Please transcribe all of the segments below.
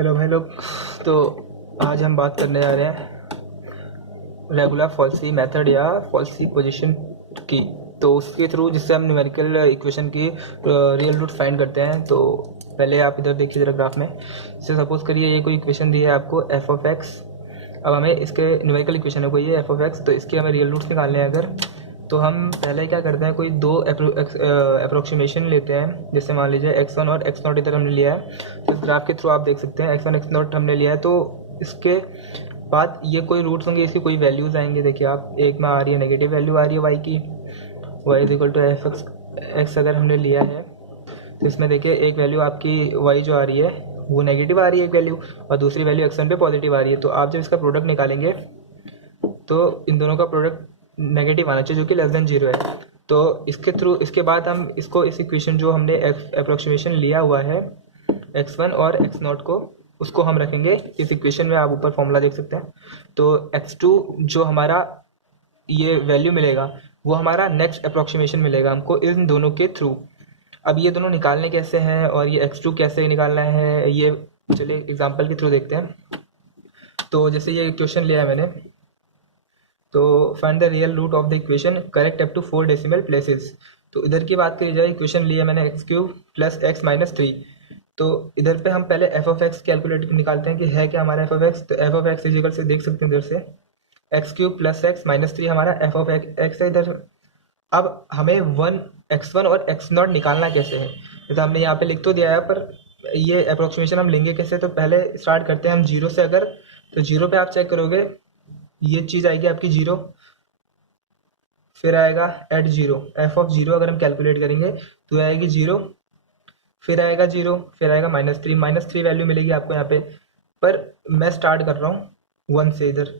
Hello भाई लोग। तो आज हम बात करने जा रहे हैं रेगुलर फॉल्सी मेथड या फॉल्सी पोजीशन की। तो उसके थ्रू जिससे हम न्यूमेरिकल इक्वेशन की रियल रूट फाइंड करते हैं। तो पहले आप इधर देखिए ज़रा ग्राफ में। जैसे सपोज करिए ये कोई इक्वेशन दी है आपको एफ ऑफ एक्स। अब हमें इसके न्यूमेरिकल इक्वेशन है कोई ये एफ ऑफ एक्स, तो इसके हमें रियल रूट्स निकालने हैं अगर। तो हम पहले क्या करते हैं, कोई दो अप्रोक्सीमेशन लेते हैं। जैसे मान लीजिए x1 और x0 इधर हमने लिया है। तो इस ग्राफ के थ्रू आप देख सकते हैं x1 x0 हमने लिया है। तो इसके बाद ये कोई रूट्स होंगे, इसकी कोई वैल्यूज़ आएंगे। देखिए आप, एक में आ रही है नेगेटिव वैल्यू आ रही है y की, y is equal to f x अगर हमने लिया है। तो इसमें देखिए एक वैल्यू आपकी y जो आ रही है वो नेगेटिव आ रही है एक वैल्यू, और दूसरी वैल्यू x1 पे पॉजिटिव आ रही है। तो आप जब इसका प्रोडक्ट निकालेंगे तो इन दोनों का प्रोडक्ट नेगेटिव आना चाहिए जो कि लेस देन जीरो है। तो इसके थ्रू इसके बाद हम इसको इस इक्वेशन जो हमने अप्रोक्सीमेशन लिया हुआ है x1 और x0 को, उसको हम रखेंगे इस इक्वेशन में। आप ऊपर फॉर्मूला देख सकते हैं। तो x2 जो हमारा ये वैल्यू मिलेगा वो हमारा नेक्स्ट अप्रोक्सीमेशन मिलेगा हमको इन दोनों के थ्रू। अब ये दोनों निकालने कैसे हैं और ये x2 कैसे निकालना है, ये चलिए एग्जांपल के थ्रू देखते हैं। तो जैसे ये क्वेश्चन लिया है मैंने, तो find the real root of the equation correct up to 4 decimal places. तो इधर की बात करी जाए, इक्वेशन लिया मैंने x cube plus x minus 3। तो इधर पे हम पहले एफ ऑफ एक्स कैलकुलेट निकालते हैं कि है क्या हमारा एफ ऑफ एक्स। तो एफ ऑफ एक्स इजिकल से देख सकते हैं इधर से x cube plus x minus 3 हमारा एफ ऑफ एक्स है इधर। अब हमें x1 और x0 निकालना कैसे है, जैसे हमने यहाँ पे लिख तो दिया है, पर ये अप्रोक्सीमेशन हम लेंगे कैसे। तो पहले स्टार्ट करते हैं हम जीरो से। अगर तो जीरो पे आप चेक करोगे ये चीज आएगी आपकी जीरो, फिर आएगा at zero f of zero. अगर हम कैलकुलेट करेंगे तो आएगी जीरो, फिर आएगा जीरो, फिर आएगा माइनस थ्री वैल्यू मिलेगी आपको यहाँ पे। पर मैं स्टार्ट कर रहा हूँ वन से इधर,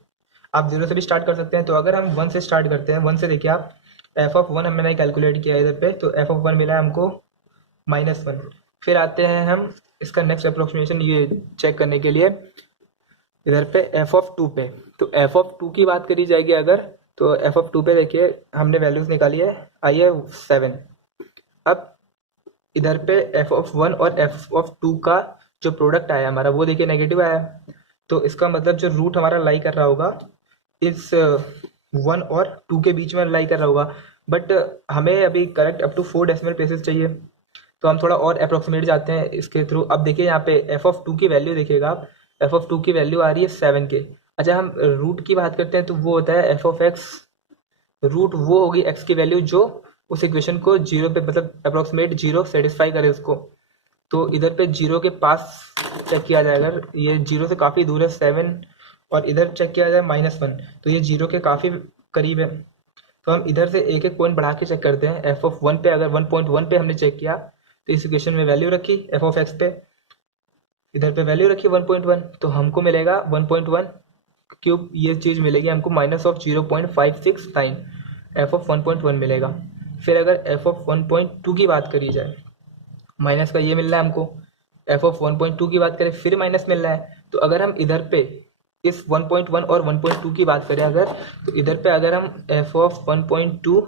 आप जीरो से भी स्टार्ट कर सकते हैं। तो अगर हम वन से स्टार्ट करते हैं, वन से देखिए आप, एफ ऑफ वन हमने कैलकुलेट किया है इधर पे। तो एफ ऑफ वन मिला है हमको -1। फिर आते हैं हम इसका नेक्स्ट अप्रोक्सीमेशन ये चेक करने के लिए इधर पे एफ ऑफ टू पे। तो एफ ऑफ टू की बात करी जाएगी अगर, तो एफ ऑफ टू पे देखिए हमने वैल्यूज निकाली है, आई है 7। अब इधर पे एफ ऑफ वन और एफ ऑफ टू का जो प्रोडक्ट आया हमारा वो देखिए नेगेटिव आया। तो इसका मतलब जो रूट हमारा लाई कर रहा होगा इस वन और टू के बीच में लाई कर रहा होगा। बट हमें अभी correct up to 4 decimal places चाहिए। तो हम थोड़ा और अप्रोक्सीमेट जाते हैं इसके थ्रू। अब देखिए यहाँ पे एफ ऑफ टू की वैल्यू देखिएगा आप, एफ ऑफ टू की वैल्यू आ रही है 7 के। अच्छा, हम रूट की बात करते हैं तो वो होता है एफ ऑफ एक्स रूट, वो होगी एक्स की वैल्यू जो उस इक्वेशन को जीरो पे, मतलब अप्रोक्सीमेट जीरो सेटिस्फाई करे उसको। तो इधर पे जीरो के पास चेक किया जाएगा, ये जीरो से काफ़ी दूर है 7, और इधर चेक किया जाए -1, तो ये जीरो के काफ़ी करीब है। तो हम इधर से एक एक पॉइंट बढ़ा के चेक करते हैं। एफ ऑफ वन पे अगर 1.1 पे हमने चेक किया तो इस इक्वेशन में वैल्यू रखी एफ ऑफ एक्स पे, इधर पे वैल्यू रखी 1.1, तो हमको मिलेगा 1.1 क्यूब। ये चीज़ मिलेगी हमको -0.569 एफ ऑफ 1.1 मिलेगा। फिर अगर एफ ऑफ 1.2 की बात करी जाए, माइनस का ये मिल रहा है हमको। एफ ऑफ 1.2 की बात करें फिर माइनस मिल रहा है। तो अगर हम इधर पे इस 1.1 और 1.2 की बात करें अगर, तो इधर पे अगर हम एफ ऑफ 1.2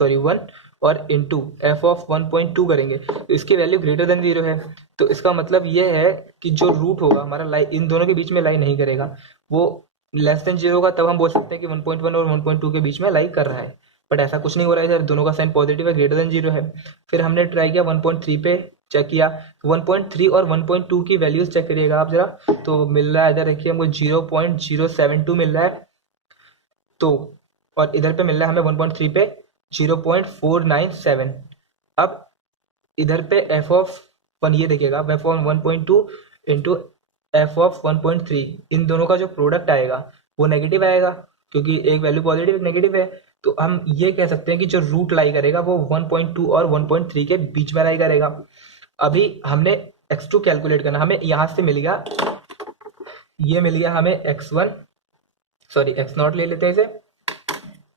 सॉरी 1 और इंटू एफ ऑफ 1.2 करेंगे तो इसकी वैल्यू ग्रेटर देन जीरो है। तो इसका मतलब ये है कि जो रूट होगा हमारा लाई इन दोनों के बीच में लाई नहीं करेगा, वो लेस देन जीरो होगा। तब हम बोल सकते हैं कि 1.1 और 1.2 के बीच में लाई कर रहा है। बट ऐसा कुछ नहीं हो रहा है, इधर दोनों का साइन पॉजिटिव है, ग्रेटर देन जीरो है। फिर हमने ट्राई किया 1.3 पे चेक किया, 1.3 और 1.2 की वैल्यूज चेक करिएगा आप जरा। तो मिल रहा है इधर देखिए हमको 0.072 मिल रहा है। तो और इधर पे मिल रहा है हमें 1.3 पे 0.497। अब इधर पे एफ ऑफ वन ये देखिएगा, F of 1.2 into f of 1.3, इन दोनों का जो प्रोडक्ट आएगा वो नेगेटिव आएगा, क्योंकि एक वैल्यू पॉजिटिव एक नेगेटिव है। तो हम ये कह सकते हैं कि जो रूट लाई करेगा वो 1.2 और 1.3 के बीच में लाई करेगा। अभी हमने x2 कैलकुलेट करना, हमें यहाँ से मिल गया, ये मिल गया हमें x1 सॉरी x0 ले लेते हैं इसे,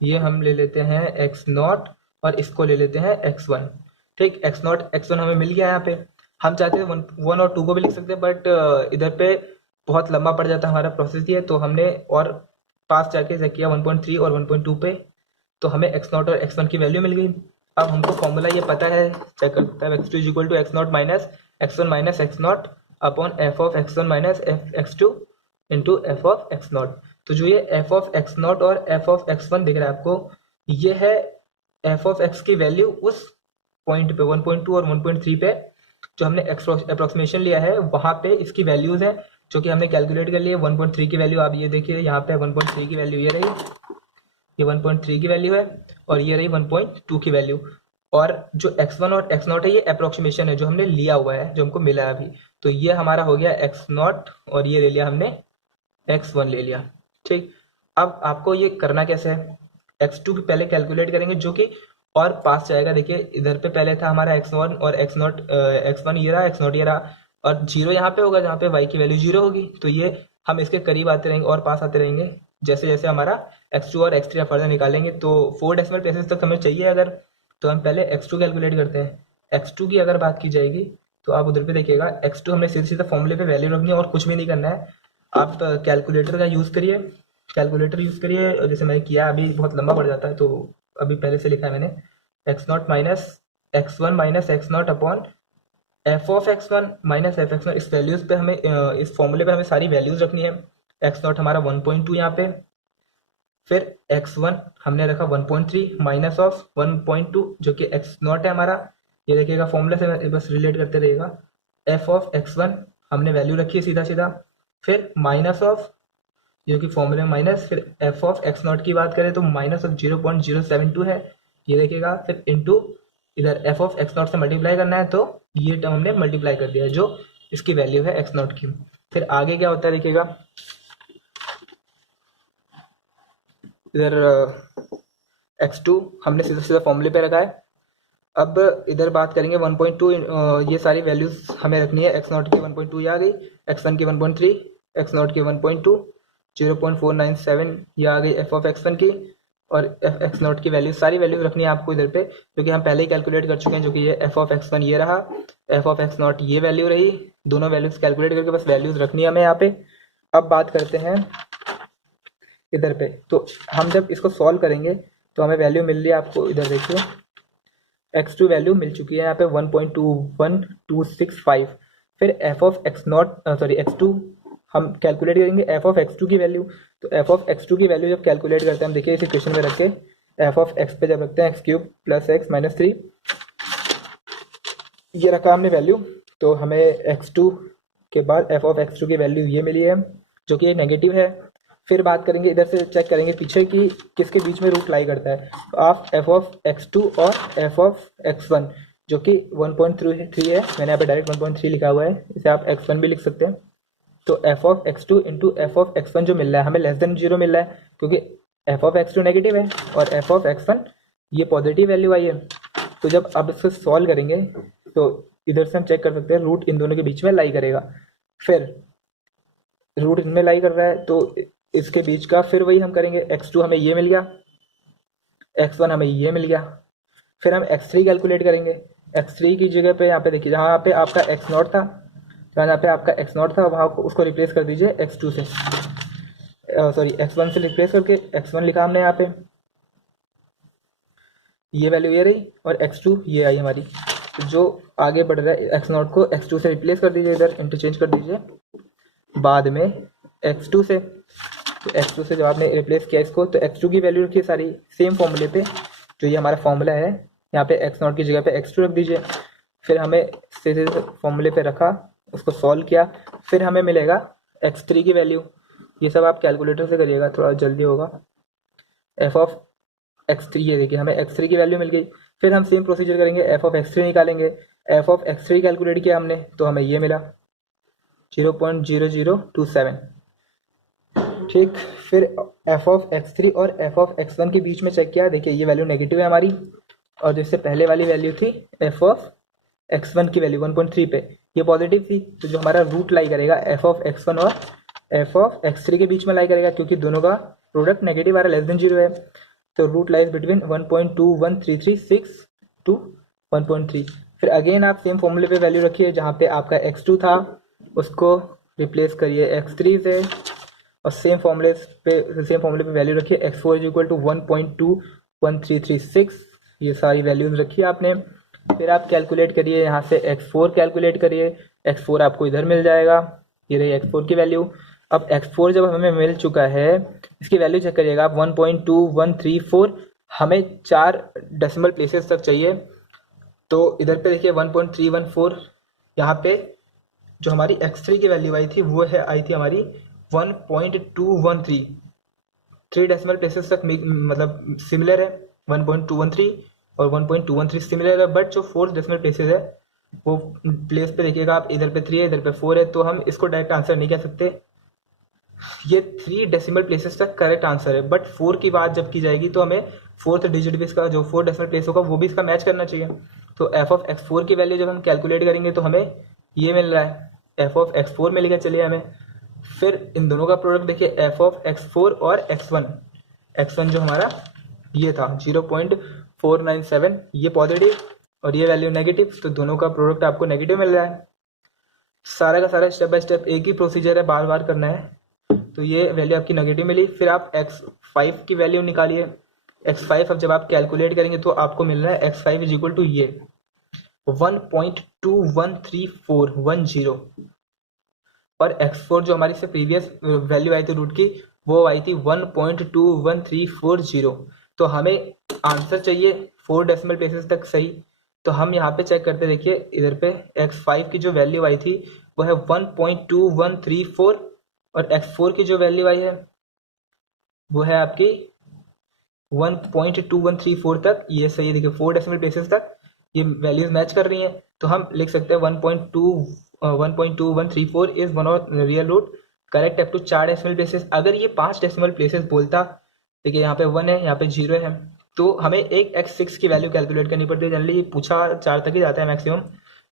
ये हम ले लेते हैं x0 और इसको ले लेते हैं x1। ठीक, x0 x1 हमें मिल गया। यहाँ पे हम चाहते थे वन और टू को भी लिख सकते हैं, बट इधर पे बहुत लंबा पड़ जाता है हमारा प्रोसेस ये। तो हमने और पास जाके चेक किया 1.3 और 1.2 पे, तो हमें x0 और x1 की वैल्यू मिल गई। अब हमको फॉर्मूला ये पता है, चेक करता है x2 is equal to x0 minus x1 minus x0 upon f of x one minus f x two into f of x naught. तो जो ये एफ ऑफ एक्स नॉट और एफ ऑफ एक्स वन दिख रहा है आपको, ये है एफ ऑफ एक्स की वैल्यू उस पॉइंट पे 1.2 और 1.3 पे जो हमने अप्रोक्सीमेशन लिया है, वहां पे इसकी वैल्यूज है जो कि हमने कैलकुलेट कर ली है। 1.3 की वैल्यू आप ये देखिए यहाँ पे 1.3 की वैल्यू ये रही, ये 1.3 की वैल्यू है, और ये रही 1.2 की वैल्यू। और जो x1 और x नॉट है ये अप्रोक्सीमेशन है जो हमने लिया हुआ है, जो हमको मिला है अभी। तो ये हमारा हो गया x नॉट और ये ले लिया हमने x1 ले लिया। ठीक, अब आपको ये करना कैसे है, x2 की पहले कैलकुलेट करेंगे जो कि और पास जाएगा। देखिए इधर पे पहले था हमारा x1 और x नॉट, x1 ये रहा, x नॉट ये रहा, और जीरो यहाँ पे होगा जहाँ पे y की वैल्यू जीरो होगी। तो ये हम इसके करीब आते रहेंगे और पास आते रहेंगे जैसे जैसे हमारा x2 और x3 फर्दर निकालेंगे। तो 4 डेसिमल प्लेसेस तक हमें चाहिए अगर, तो हम पहले x2 कैलकुलेट करते हैं। x2 की अगर बात की जाएगी तो आप उधर पे देखिएगा, x2 हमने सीधे सीधा फॉर्मूले पे वैल्यू रखनी है और कुछ भी नहीं करना है। आप कैलकुलेटर का यूज़ करिए, कैलकुलेटर यूज़ करिए, जैसे मैंने किया, अभी बहुत लंबा पड़ जाता है तो अभी पहले से लिखा है मैंने, x not minus x one minus x not upon f of x one minus f x not. इस वैल्यूज पे हमें इस फॉर्मूले पे हमें सारी वैल्यूज रखनी है। एक्स नॉट हमारा 1.2 यहाँ पे, फिर x1 हमने रखा 1.3 माइनस ऑफ 1.2 जो कि x नॉट है हमारा, ये देखिएगा फॉर्मूला से बस रिलेट करते रहिएगा। f ऑफ x1 हमने वैल्यू रखी है सीधा सीधा, फिर माइनस ऑफ जो कि फॉर्मूले में माइनस, फिर f ऑफ x नॉट की बात करें तो माइनस ऑफ 0.072 है, ये देखिएगा, फिर इंटू इधर f ऑफ x नॉट से मल्टीप्लाई करना है तो ये टर्म हमने मल्टीप्लाई कर दिया है जो इसकी वैल्यू है x नॉट की। फिर आगे क्या होता है देखिएगा, इधर x2 हमने सीधा सीधा फॉर्मूले पे रखा है। अब इधर बात करेंगे 1.2, ये सारी वैल्यूज हमें रखनी है। x नॉट की 1.2 ये आ गई, x1 की 1.3, x नॉट की 1.2, 0.497 ये आ गई f ऑफ x1 की, और f x नॉट की वैल्यू, सारी वैल्यूज रखनी है आपको इधर पे, क्योंकि हम पहले ही कैलकुलेट कर चुके हैं। जो कि ये f ऑफ x1 ये रहा, f ऑफ x नॉट ये वैल्यू रही, दोनों वैल्यूज कैलकुलेट करके बस वैल्यूज रखनी है हमें यहाँ पे। अब बात करते हैं इधर पे, तो हम जब इसको सॉल्व करेंगे तो हमें वैल्यू मिल रही है आपको, इधर देखिए x2 वैल्यू मिल चुकी है यहाँ पे 1.21265। फिर f of x not sorry x2 हम कैलकुलेट करेंगे f ऑफ x2 की वैल्यू। तो f ऑफ x2 की वैल्यू जब कैलकुलेट करते हैं, हम देखिए इस इक्वेशन में रख के f ऑफ x पे जब रखते हैं x³ प्लस x माइनस 3, ये रखा हमने वैल्यू, तो हमें x2 के बाद f ऑफ x2 की वैल्यू ये मिली है जो कि नेगेटिव है। फिर बात करेंगे इधर से चेक करेंगे पीछे कि किसके बीच में रूट लाई करता है। तो आप f ऑफ x2 और f ऑफ x1 जो कि 1.3 है, मैंने यहाँ पे डायरेक्ट 1.3 लिखा हुआ है, इसे आप x1 भी लिख सकते हैं। तो f of x2 into f of x1 जो मिल रहा है हमें लेस देन 0 मिल रहा है, क्योंकि f ऑफ x2 नेगेटिव है और f ऑफ x1 ये पॉजिटिव वैल्यू आई है। तो जब अब इसको सॉल्व करेंगे तो इधर से हम चेक कर सकते हैं रूट इन दोनों के बीच में लाई करेगा। फिर रूट इनमें लाई कर रहा है तो इसके बीच का फिर वही हम करेंगे, x2 हमें ये मिल गया, x1 हमें ये मिल गया। फिर हम x3 कैलकुलेट करेंगे। x3 की जगह पे यहाँ पे देखिए, जहाँ पे आपका x नॉट था, जहाँ पे आपका x नॉट था वहाँ उसको रिप्लेस कर दीजिए x2 से, सॉरी x1 से रिप्लेस करके x1 लिखा हमने यहाँ पे, ये वैल्यू ये रही, और x2 ये आई हमारी। तो जो आगे बढ़ रहा है x नॉट को x2 से रिप्लेस कर दीजिए, इधर इंटरचेंज कर दीजिए बाद में x2 से। तो x2 से जब आपने रिप्लेस किया इसको, तो x2 की वैल्यू रखिए सारी सेम फॉर्मूले पे, जो ये हमारा फॉर्मूला है, यहाँ पे x नॉट की जगह पे x2 रख दीजिए। फिर हमें सीधे फॉर्मूले पे रखा, उसको सॉल्व किया, फिर हमें मिलेगा x3 की वैल्यू। ये सब आप कैलकुलेटर से करिएगा, थोड़ा जल्दी होगा। f ऑफ x3 ये देखिए हमें x3 की वैल्यू मिल गई। फिर हम सेम प्रोसीजर करेंगे, f ऑफ x3 निकालेंगे। f ऑफ x3 कैलकुलेट किया हमने तो हमें ये मिला 0.0027। ठीक, फिर f ऑफ x3 और f ऑफ x1 के बीच में चेक किया, देखिए ये वैल्यू नेगेटिव है हमारी, और जिससे पहले वाली वैल्यू थी f ऑफ x1 की वैल्यू 1.3 पे, ये पॉजिटिव थी। तो जो हमारा रूट लाई करेगा f ऑफ x1 और f ऑफ x3 के बीच में लाई करेगा, क्योंकि दोनों का प्रोडक्ट नेगेटिव आ रहा है, लेस देन 0 है। तो रूट लाइज बिटवीन 1.21336 टू 1.3। फिर अगेन आप सेम फॉर्मूले पे वैल्यू रखिए, जहाँ पे आपका x2 था उसको रिप्लेस करिए x3 से, और सेम फॉर्मूले पे वैल्यू रखिए x4 इज इक्वल टू 1.21336। ये सारी वैल्यूज रखिए आपने। फिर आप कैलकुलेट करिए, यहाँ से x4 कैलकुलेट करिए x4 आपको इधर मिल जाएगा, ये रही x4 की वैल्यू। अब x4 जब हमें मिल चुका है, इसकी वैल्यू चेक करिएगा आप 1.2134, हमें 4 डेसिमल प्लेसेस तक चाहिए। तो इधर पे देखिए 1.314, यहाँ पे जो हमारी x3 की वैल्यू आई थी वो आई थी हमारी 1.213, 3 डेसिमल प्लेसेस तक मतलब सिमिलर है 1.213 और 1.213 सिमिलर है, बट जो 4 डेसिमल प्लेसेस है वो प्लेस पे देखिएगा आप, इधर पे 3 है इधर पे 4 है, तो हम इसको डायरेक्ट आंसर नहीं कह सकते। ये 3 डेसिमल प्लेसेस तक करेक्ट आंसर है, बट 4 की बात जब की जाएगी तो हमें 4th डिजिट भी इसका, जो 4 डेसिमल प्लेस होगा वो भी इसका मैच करना चाहिए। तो एफ ऑफ x4 की वैल्यू जब हम कैलकुलेट करेंगे तो हमें ये मिल रहा है, एफ ऑफ x4 मिल गया, चलिए हमें। फिर इन दोनों का प्रोडक्ट देखिए, एफ ऑफ x4 और x1 जो हमारा ये था 0.497, ये पॉजिटिव और ये वैल्यू नेगेटिव, तो दोनों का प्रोडक्ट आपको नेगेटिव मिल रहा है। सारा का सारा स्टेप बाय स्टेप एक ही प्रोसीजर है, बार बार करना है। तो ये वैल्यू आपकी नेगेटिव मिली। फिर आप x5 की वैल्यू निकालिए। x5 अब जब आप कैलकुलेट करेंगे तो आपको मिल रहा है x5 इज इक्वल टू ये 1.21341 और x4 जो हमारी से प्रीवियस वैल्यू आई थी रूट की, वो आई थी 1.21340। तो हमें आंसर चाहिए 4 डेसिमल प्लेसेस तक सही। तो हम यहाँ पे चेक करते, देखिए इधर पे x5 की जो वैल्यू आई थी वो है 1.2134 और x4 की जो वैल्यू आई है वो है आपकी 1.2134 तक, ये सही है। देखिए 4 डेसिमल प्लेसेस तक ये वैल्यूज मैच कर रही हैं, तो हम लिख सकते हैं 1.2134 is one of real root correct up to 4 decimal places. अगर ये 5 डेसिमल प्लेसेस बोलता, देखिए यहाँ पे 1 है यहाँ पे 0 है, तो हमें एक x6 की वैल्यू कैलकुलेट करनी पड़ती है। जनरली पूछा 4 तक ही जाता है मैक्सिमम,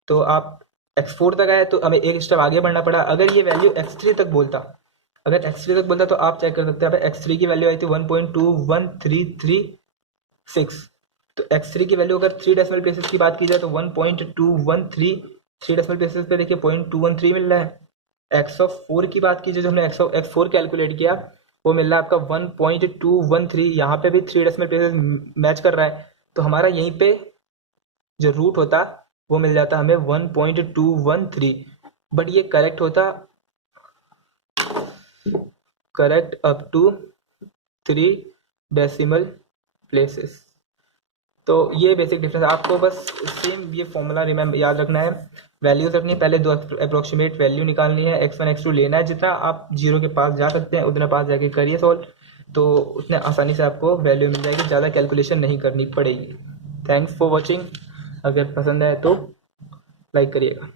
तो आप x4 तक आए तो हमें एक स्टेप आगे बढ़ना पड़ा। अगर ये वैल्यू x3 तक बोलता, अगर x3 तक बोलता तो आप चेक कर सकते हैं, x3 की वैल्यू आई थी 1.21336। तो x3 की वैल्यू अगर 3 डेसिमल प्लेसेस की बात की जाए तो 1.213, 3 डेसिमल प्लेसेस पे देखिए 0.213 मिल रहा है। x ऑफ 4 की बात की जाए, जो हमने x4 कैलकुलेट किया वो मिल रहा है आपका 1.213, यहाँ पे भी 3 डेसिमल प्लेसेस मैच कर रहा है। तो हमारा यहीं पे जो रूट होता वो मिल जाता हमें 1.213, बट ये करेक्ट होता correct up to 3 decimal places. तो ये बेसिक डिफरेंस, आपको बस सेम ये फॉर्मूला रिमेम्बर याद रखना है, वैल्यूज रखनी है, पहले 2 अप्रोक्सीमेट वैल्यू निकालनी है, x1 x2 लेना है, जितना आप 0 के पास जा सकते हैं उतना पास जाके करिए सॉल्व, तो उतने आसानी से आपको वैल्यू मिल जाएगी, ज़्यादा कैलकुलेशन नहीं करनी पड़ेगी। Thanks for watching. अगर पसंद आए तो लाइक करिएगा।